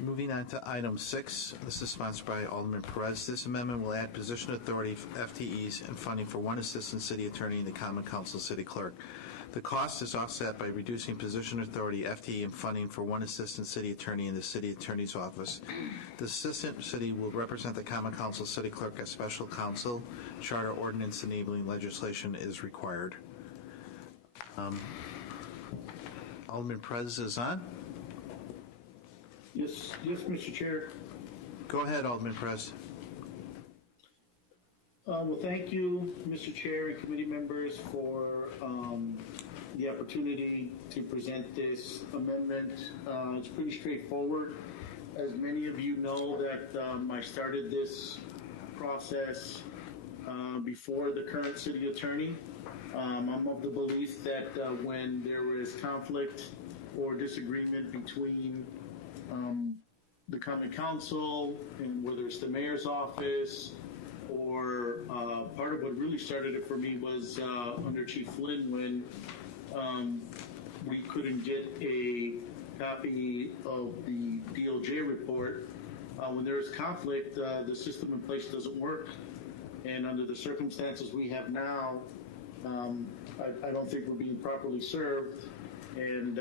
Moving on to item 6, this is sponsored by Alderman Perez. This amendment will add position authority, FTEs, and funding for one assistant city attorney and the Common Council city clerk. The cost is offset by reducing position authority, FTE, and funding for one assistant city attorney in the city attorney's office. The assistant city will represent the Common Council city clerk as special counsel. Charter ordinance enabling legislation is required. Alderman Perez is on. Yes, Mr. Chair. Go ahead, Alderman Perez. Well, thank you, Mr. Chair and committee members, for the opportunity to present this amendment. It's pretty straightforward. As many of you know, that I started this process before the current city attorney. I'm of the belief that when there is conflict or disagreement between the Common Council and whether it's the mayor's office or part of what really started it for me was under Chief Flynn when we couldn't get a copy of the DOJ report. When there is conflict, the system in place doesn't work. And under the circumstances we have now, I don't think we're being properly served, and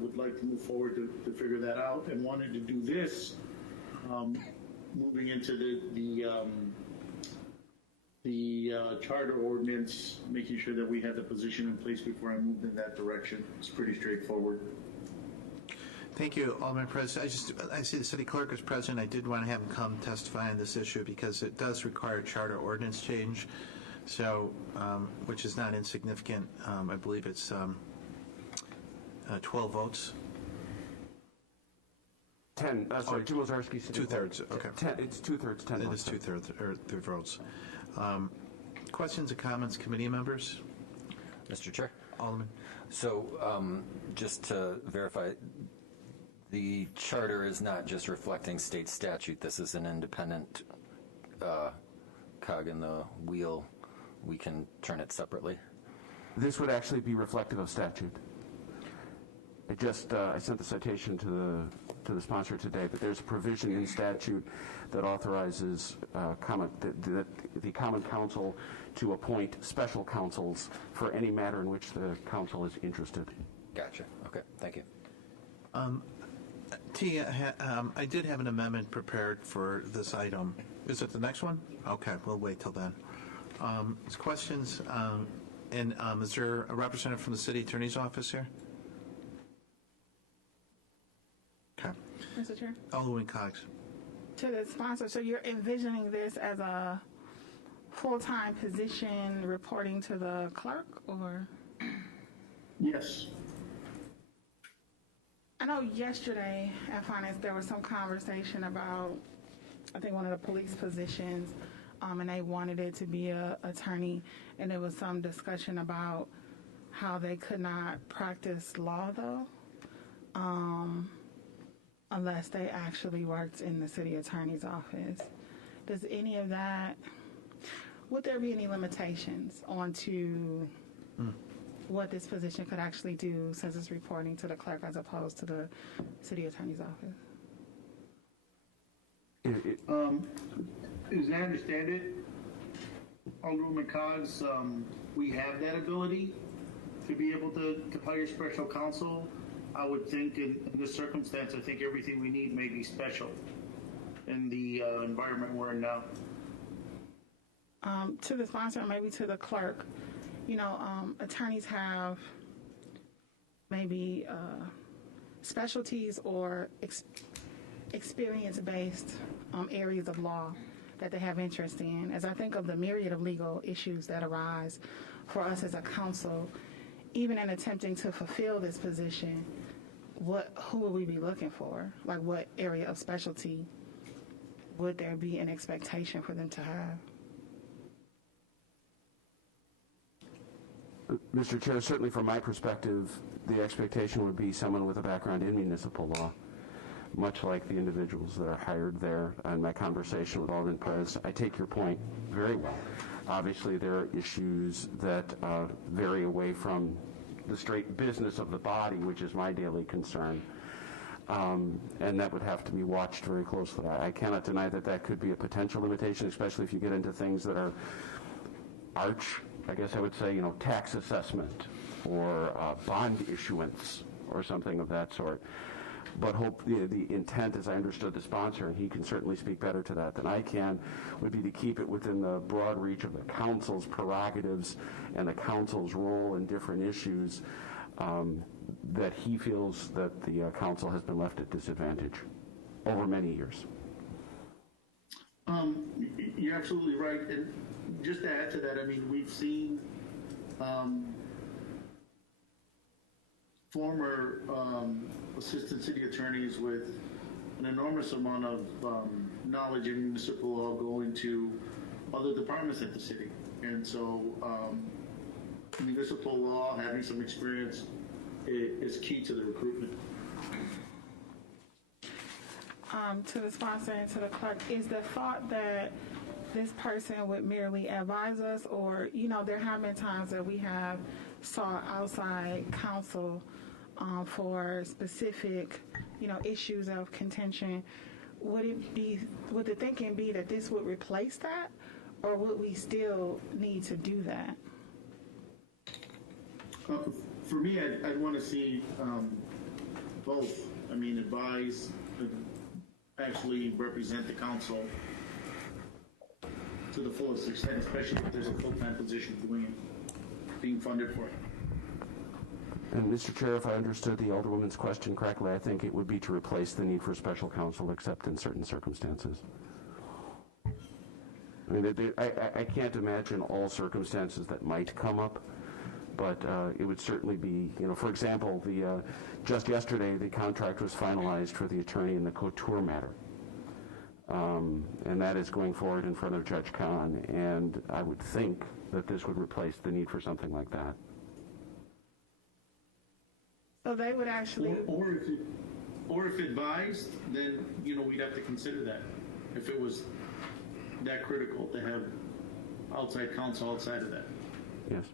would like to move forward to figure that out, and wanted to do this moving into the charter ordinance, making sure that we had the position in place before I moved in that direction. It's pretty straightforward. Thank you, Alderman Perez. I see the city clerk is present. I did want to have him come testify on this issue because it does require charter ordinance change, so which is not insignificant. I believe it's 12 votes. 10. Sorry, Jim Ozarski. 2/3. Okay. 10, it's 2/3. 10. It is 2/3 or 3 votes. Questions or comments, committee members? Mr. Chair. Alderman. So just to verify, the charter is not just reflecting state statute. This is an independent cog in the wheel. We can turn it separately. This would actually be reflective of statute. I sent the citation to the sponsor today, but there's a provision in statute that authorizes the Common Council to appoint special counsels for any matter in which the council is interested. Gotcha. Okay. Thank you. T, I did have an amendment prepared for this item. Is it the next one? Okay, we'll wait till then. Questions? And is there a representative from the city attorney's office here? Okay. Mr. Chair? Alderman Cox. To the sponsor, so you're envisioning this as a full-time position reporting to the clerk, or? Yes. I know yesterday at Finance there was some conversation about, I think, one of the police positions, and they wanted it to be an attorney, and there was some discussion about how they could not practice law, though, unless they actually worked in the city attorney's office. Does any of that, would there be any limitations onto what this position could actually do since it's reporting to the clerk as opposed to the city attorney's office? As I understand it, Alderwoman Cogs, we have that ability to be able to hire special counsel. I would think in this circumstance, I think everything we need may be special in the environment we're in now. To the sponsor, maybe to the clerk, you know, attorneys have maybe specialties or experience-based areas of law that they have interest in. As I think of the myriad of legal issues that arise for us as a council, even in attempting to fulfill this position, who would we be looking for? Like, what area of specialty would there be an expectation for them to have? Mr. Chair, certainly from my perspective, the expectation would be someone with a background in municipal law, much like the individuals that are hired there. In my conversation with Alderman Perez, I take your point very well. Obviously, there are issues that vary away from the straight business of the body, which is my daily concern. and that would have to be watched very closely. I cannot deny that that could be a potential limitation, especially if you get into things that are I guess I would say, tax assessment or bond issuance or something of that sort. But the intent, as I understood the sponsor, and he can certainly speak better to that than I can, would be to keep it within the broad reach of the council's prerogatives and the council's role in different issues, that he feels that the council has been left at disadvantage over many years. You're absolutely right. And just to add to that, I mean, we've seen former assistant city attorneys with an enormous amount of knowledge in municipal law go into other departments at the city. And so municipal law, having some experience is key to the recruitment. To the sponsor and to the clerk, is the thought that this person would merely advise us, or, there have been times that we have sought outside counsel for specific, issues of contention. Would the thinking be that this would replace that, or would we still need to do that? For me, I'd want to see both. I mean, advise, actually represent the council to the fullest extent, especially if there's a full-time position doing it, being funded for it. And Mr. Chair, if I understood the Alderwoman's question correctly, I think it would be to replace the need for special counsel except in certain circumstances. I mean, I can't imagine all circumstances that might come up, but it would certainly be, for example, just yesterday the contract was finalized for the attorney in the Couture matter. And that is going forward in front of Judge Kahn, and I would think that this would replace the need for something like that. So they would actually... Or if advised, then, we'd have to consider that. If it was that critical to have outside counsel outside of that. Yes.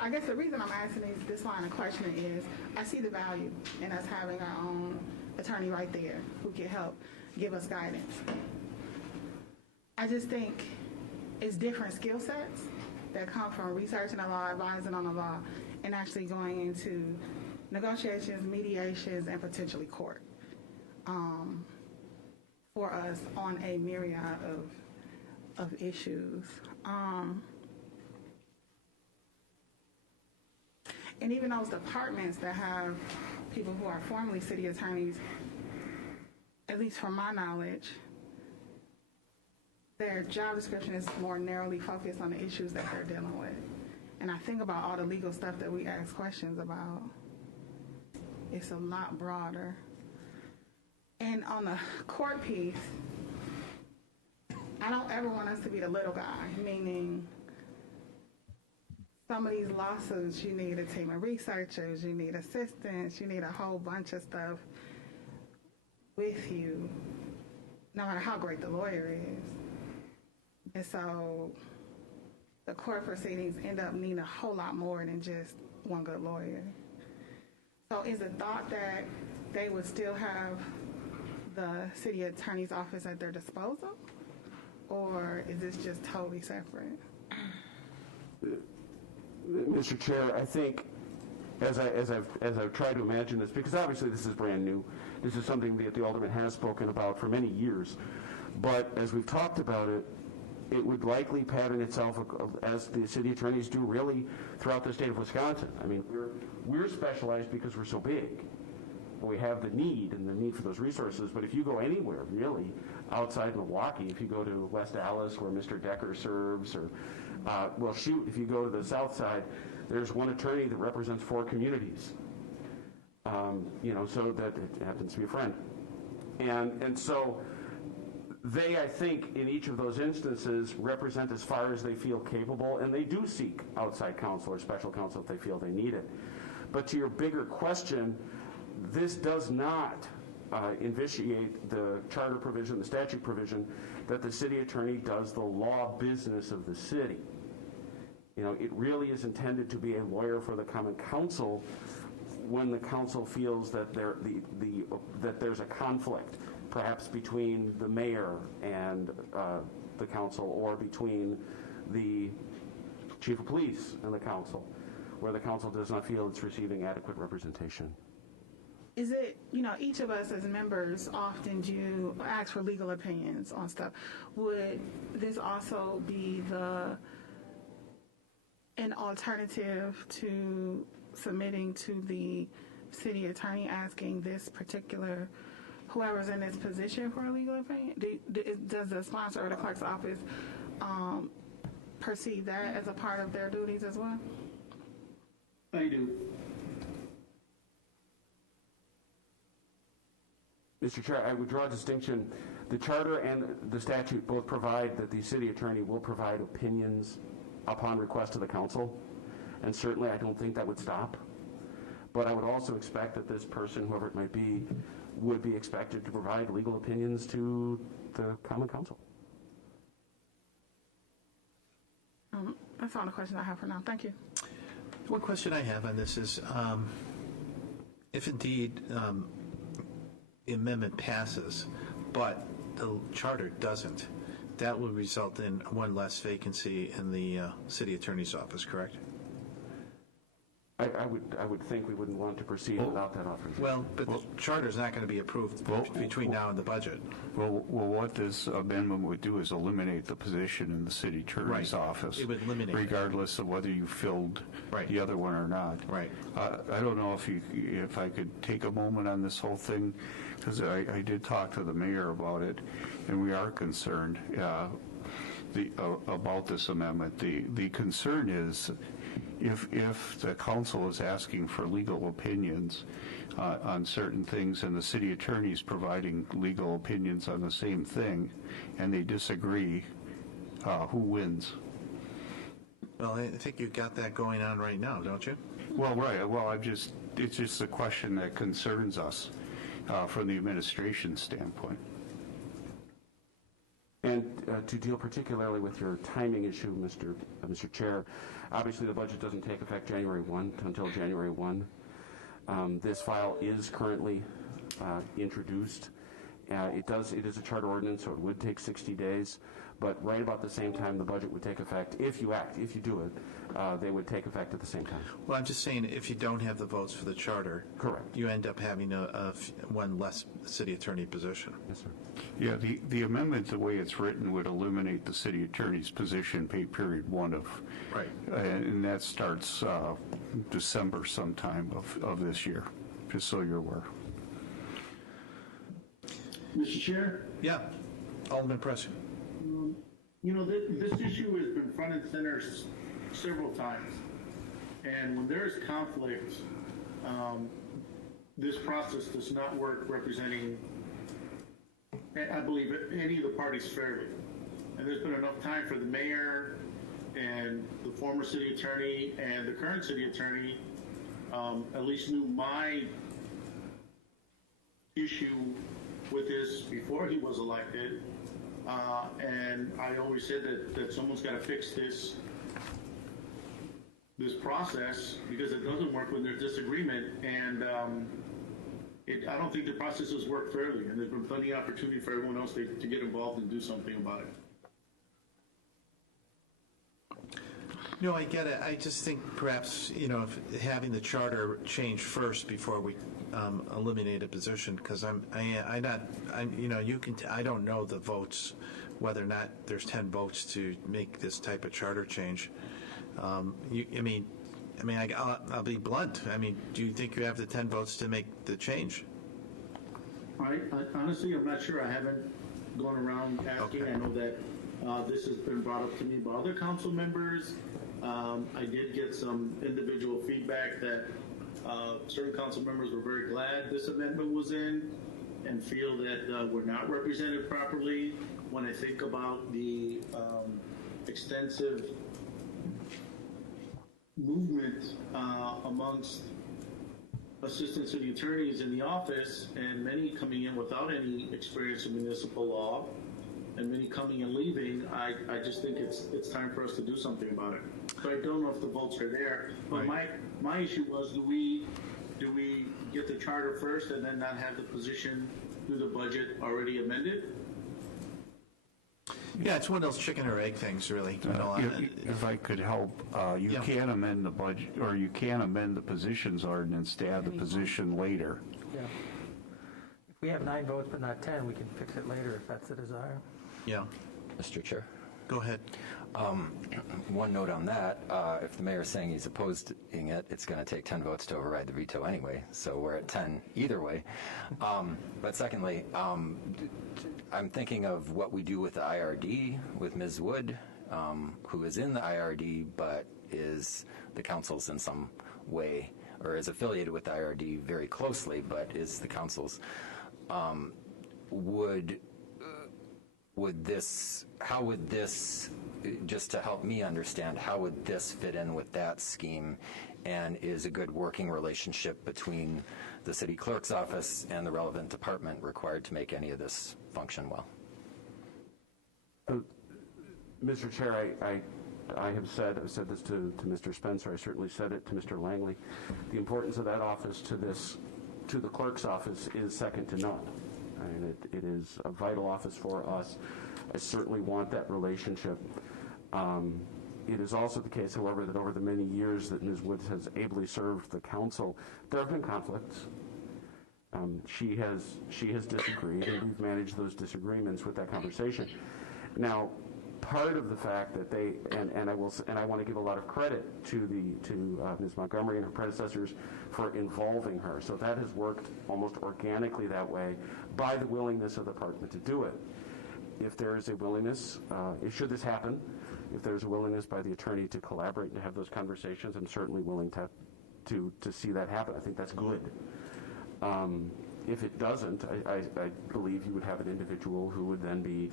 I guess the reason I'm asking this line of questioning is I see the value in us having our own attorney right there who can help give us guidance. I just think it's different skill sets that come from researching the law, advising on the law, and actually going into negotiations, mediations, and potentially court for us on a myriad of issues. And even those departments that have people who are formerly city attorneys, at least from my knowledge, their job description is more narrowly focused on the issues that they're dealing with. And I think about all the legal stuff that we ask questions about. It's a lot broader. And on the court piece, I don't ever want us to be the little guy, meaning some of these lawsuits, you need a team of researchers, you need assistants, you need a whole bunch of stuff with you, no matter how great the lawyer is. And so the court proceedings end up needing a whole lot more than just one good lawyer. So is the thought that they would still have the city attorney's office at their disposal? Or is this just totally separate? Mr. Chair, I think as I've tried to imagine this, because obviously this is brand new, this is something that the Alderman has spoken about for many years, but as we've talked about it, it would likely pattern itself as the city attorneys do really throughout the state of Wisconsin. I mean, we're specialized because we're so big. We have the need for those resources, but if you go anywhere really outside Milwaukee, if you go to West Allis where Mr. Decker serves, or if you go to the south side, there's one attorney that represents 4 communities. So that it happens to be a friend. And so they, I think, in each of those instances, represent as far as they feel capable, and they do seek outside counsel or special counsel if they feel they need it. But to your bigger question, this does not invitiate the charter provision, the statute provision, that the city attorney does the law business of the city. You know, it really is intended to be a lawyer for the common council when the council feels that that there's a conflict, perhaps between the mayor and the council, or between the chief of police and the council, where the council does not feel it's receiving adequate representation. Is it, you know, each of us as members often do ask for legal opinions on stuff. Would this also be an alternative to submitting to the city attorney, asking this particular, whoever's in this position, for a legal opinion? Does the sponsor or the clerk's office perceive that as a part of their duties as well? I do. Mr. Chair, I would draw a distinction. The charter and the statute both provide that the city attorney will provide opinions upon request of the council, and certainly I don't think that would stop. But I would also expect that this person, whoever it might be, would be expected to provide legal opinions to the common council. That's all the questions I have for now. Thank you. One question I have on this is, if indeed the amendment passes, but the charter doesn't, that will result in one less vacancy in the city attorney's office, correct? I would think we wouldn't want to proceed without that authorization. Well, but the charter is not going to be approved between now and the budget. Well, what this amendment would do is eliminate the position in the city attorney's office. It would eliminate it. Regardless of whether you filled the other one or not. Right. I don't know if I could take a moment on this whole thing, because I did talk to the mayor about it, and we are concerned about this amendment. The concern is, if the council is asking for legal opinions on certain things, and the city attorney is providing legal opinions on the same thing, and they disagree, who wins? Well, I think you've got that going on right now, don't you? Well, right. Well, it's just a question that concerns us from the administration standpoint. And to deal particularly with your timing issue, Mr. Chair, obviously the budget doesn't take effect January 1 until January 1. This file is currently introduced. It is a charter ordinance, so it would take 60 days. But right about the same time the budget would take effect, if you do it, they would take effect at the same time. Well, I'm just saying, if you don't have the votes for the charter, correct, you end up having one less city attorney position. Yes, sir. Yeah, the amendment, the way it's written, would eliminate the city attorney's position pay period 1 of, right, and that starts December sometime of this year, just so you're aware. Mr. Chair? Yeah, Alderman Presser. You know, this issue has been front and center several times. And when there is conflict, this process does not work representing, I believe, any of the parties fairly. And there's been enough time for the mayor and the former city attorney and the current city attorney at least knew my issue with this before he was elected. And I always said that someone's got to fix this process, because it doesn't work when there's disagreement. And I don't think the process has worked fairly. And there's been plenty of opportunity for everyone else to get involved and do something about it. No, I get it. I just think perhaps, if having the charter change first before we eliminate a position, because I don't know the votes, whether or not there's 10 votes to make this type of charter change. I'll be blunt. Do you think you have the 10 votes to make the change? I honestly, I'm not sure. I haven't gone around asking. Okay. I know that this has been brought up to me by other council members. I did get some individual feedback that certain council members were very glad this amendment was in and feel that we're not represented properly. When I think about the extensive movement amongst assistant city attorneys in the office, and many coming in without any experience in municipal law, and many coming and leaving, I just think it's time for us to do something about it. So I don't know if the votes are there, but Right. my issue was, do we get the charter first and then not have the position through the budget already amended? Yeah, it's one of those chicken or egg things, really. You know, If I could help, you Yeah. can amend the budget, or you can amend the positions ordinance to add the position later. Yeah. If we have 9 votes but not 10, we can fix it later if that's the desire. yeah. Mr. Chair. Go ahead. One note on that, if the mayor's saying he's opposing it, it's going to take 10 votes to override the veto anyway, so we're at 10 either way. But secondly, I'm thinking of what we do with the IRD, with Ms. Wood, who is in the IRD, but is the council's in some way, or is affiliated with the IRD very closely, but is the council's. How would this, just to help me understand, how would this fit in with that scheme, and is a good working relationship between the city clerk's office and the relevant department required to make any of this function well? Mr. Chair, I've said this to Mr. Spencer, I certainly said it to Mr. Langley. The importance of that office to the clerk's office is second to none. And it is a vital office for us. I certainly want that relationship. It is also the case, however, that over the many years that Ms. Woods has ably served the council, there have been conflicts. She has disagreed, and we've managed those disagreements with that conversation. Now, part of the fact that I want to give a lot of credit to Ms. Montgomery and her predecessors for involving her. So that has worked almost organically that way by the willingness of the department to do it. If there is a willingness, should this happen, if there's a willingness by the attorney to collaborate and to have those conversations, I'm certainly willing to see that happen. I think that's good. If it doesn't, I believe you would have an individual who would then be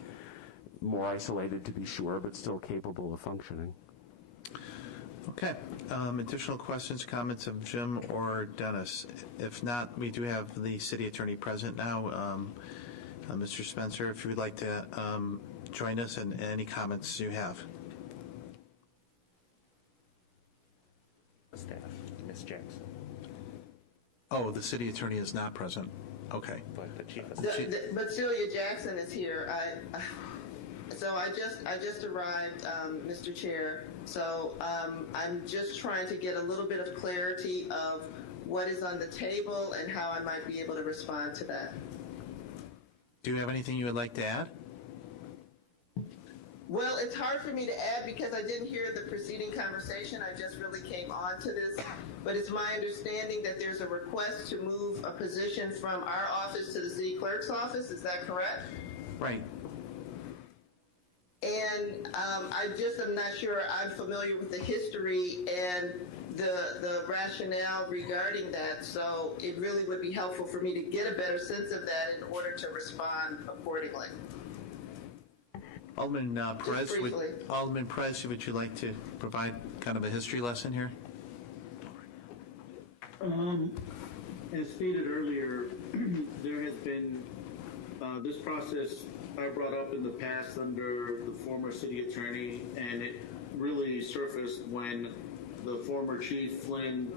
more isolated, to be sure, but still capable of functioning. Okay. Additional questions, comments of Jim or Dennis? If not, we do have the city attorney present now. Mr. Spencer, if you would like to join us and any comments you have. Staff, Ms. Jackson, Oh, the city attorney is not present. Okay. but the chief of staff. But Celia Jackson is here. So I just arrived, Mr. Chair. So I'm just trying to get a little bit of clarity of what is on the table and how I might be able to respond to that. Do you have anything you would like to add? Well, it's hard for me to add because I didn't hear the preceding conversation. I just really came on to this. But it's my understanding that there's a request to move a position from our office to the city clerk's office. Is that correct? Right. And I just am not sure I'm familiar with the history and the rationale regarding that. So it really would be helpful for me to get a better sense of that in order to respond accordingly. Alderman Perez, briefly. Alderman Perez, would you like to provide kind of a history lesson here? As stated earlier, there has been this process I brought up in the past under the former city attorney, and it really surfaced when the former chief Flynn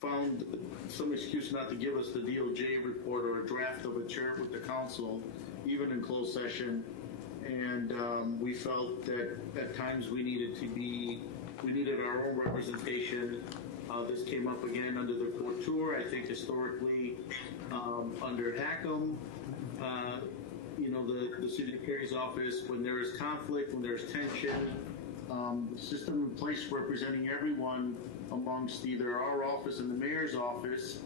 found some excuse not to give us the DOJ report or a draft of a chart with the council, even in closed session. And we felt that at times we needed our own representation. This came up again under the court tour. I think historically under Hackham, the city attorney's office, when there is conflict, when there's tension, the system in place representing everyone amongst either our office and the mayor's office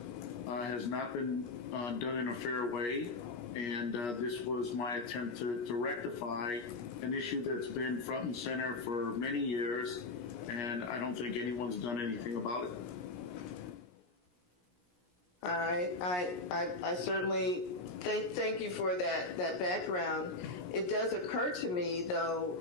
has not been done in a fair way. And this was my attempt to rectify an issue that's been front and center for many years, and I don't think anyone's done anything about it. All right. I certainly thank you for that background. It does occur to me, though,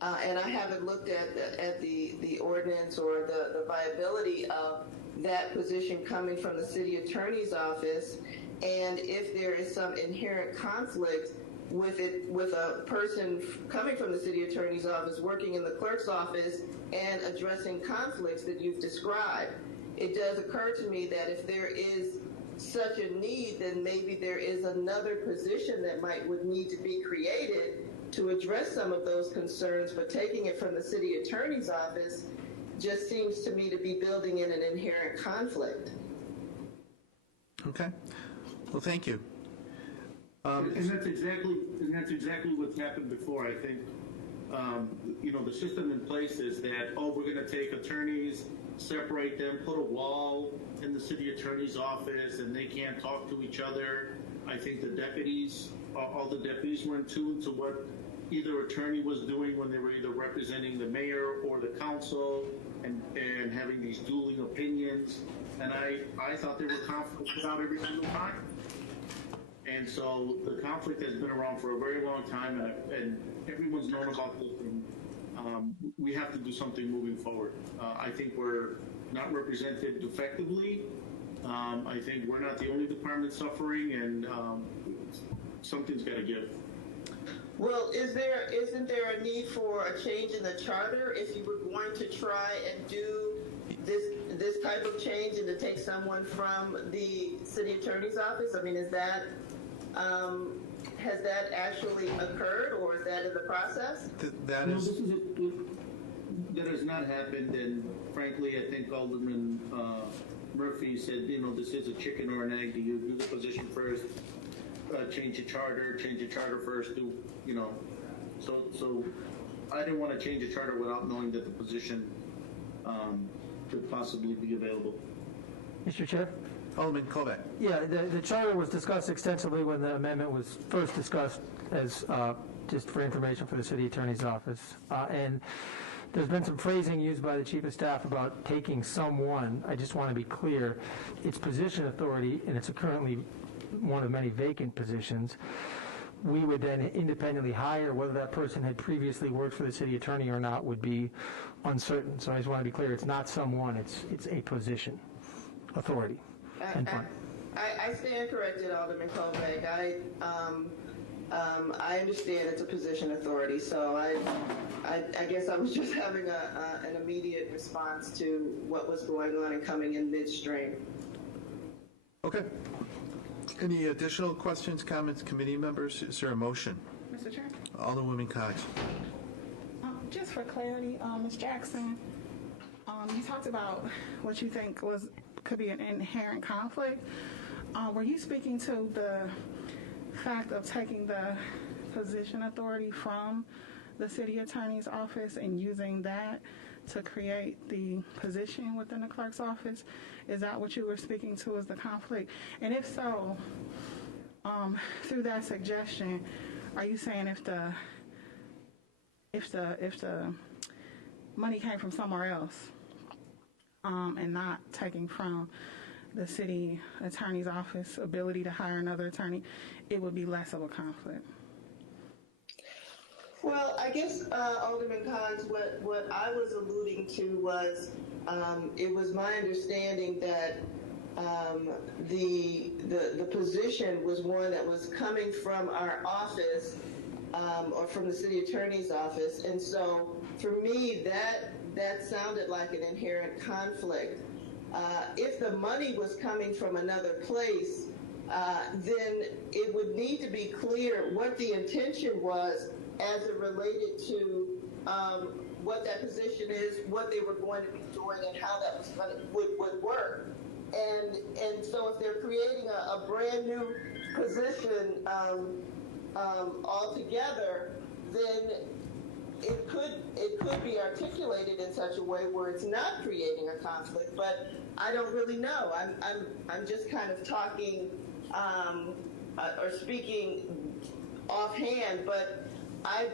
and I haven't looked at the ordinance or the viability of that position coming from the city attorney's office. and if there is some inherent conflict with it, with a person coming from the city attorney's office, working in the clerk's office, and addressing conflicts that you've described. It does occur to me that if there is such a need, then maybe there is another position that would need to be created to address some of those concerns, but taking it from the city attorney's office just seems to me to be building in an inherent conflict. Okay. Well, thank you. And that's exactly what's happened before. I think, the system in place is that, we're going to take attorneys, separate them, put a wall in the city attorney's office, and they can't talk to each other. I think the deputies, all the deputies were in tune to what either attorney was doing when they were either representing the mayor or the council, and having these dueling opinions. And I thought there were conflicts out every single time. And so the conflict has been around for a very long time, and everyone's known about this. And we have to do something moving forward. I think we're not represented effectively. I think we're not the only department suffering, and something's got to give. Well, isn't there a need for a change in the charter if you were going to try and do this type of change and to take someone from the city attorney's office? I mean, is that has that actually occurred, or is that in the process? That No, is. That has not happened, and frankly, I think Alderman Murphy said, this is a chicken or an egg. Do you do the position first, change the charter first, so I didn't want to change the charter without knowing that the position could possibly be available. Mr. Chair? Alderman Kovac. Yeah, the charter was discussed extensively when the amendment was first discussed as just for information for the city attorney's office. And there's been some phrasing used by the chief of staff about taking someone. I just want to be clear. It's position authority, and it's currently one of many vacant positions. We would then independently hire. Whether that person had previously worked for the city attorney or not would be uncertain. So I just want to be clear. It's not someone. It's a position, authority. I stand corrected, Alderman Kovac. I understand it's a position authority, so I guess I was just having an immediate response to what was going on and coming in midstream. Okay. Any additional questions, comments, committee members? Is there a motion? Mr. Chair? Alderwoman Cox. Just for clarity, Ms. Jackson, you talked about what you think could be an inherent conflict. Were you speaking to the fact of taking the position authority from the city attorney's office and using that to create the position within the clerk's office? Is that what you were speaking to as the conflict? And if so, through that suggestion, are you saying if the money came from somewhere else and not taking from the city attorney's office ability to hire another attorney, it would be less of a conflict? Well, I guess, Alderman Collins, what I was alluding to was it was my understanding that the position was one that was coming from our office or from the city attorney's office, and so for me that sounded like an inherent conflict. If the money was coming from another place, then it would need to be clear what the intention was as it related to what that position is, what they were going to be doing, and how that was would work. And so if they're creating a brand new position altogether, then it could be articulated in such a way where it's not creating a conflict. But I don't really know. I'm just kind of talking or speaking offhand. But I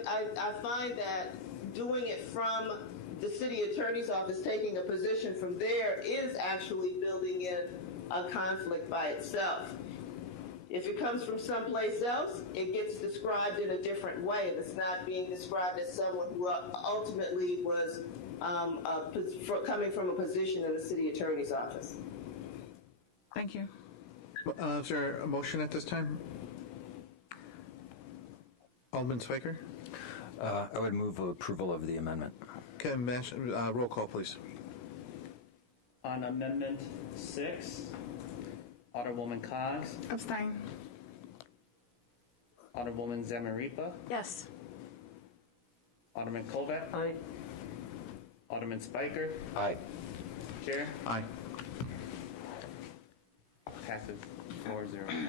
find that doing it from the city attorney's office, taking a position from there, is actually building in a conflict by itself. If it comes from someplace else, it gets described in a different way. It's not being described as someone who ultimately was coming from a position in the city attorney's office. Thank you. Is there a motion at this time? Alderman Spiker? I would move approval of the amendment. Okay, roll call, please. On Amendment 6, Alderwoman Coggs, Abstain. Alderwoman Zamaripa, Yes. Alderman Kovac. Aye. Alderman Spiker. Aye. Chair, Aye. passes 4-0.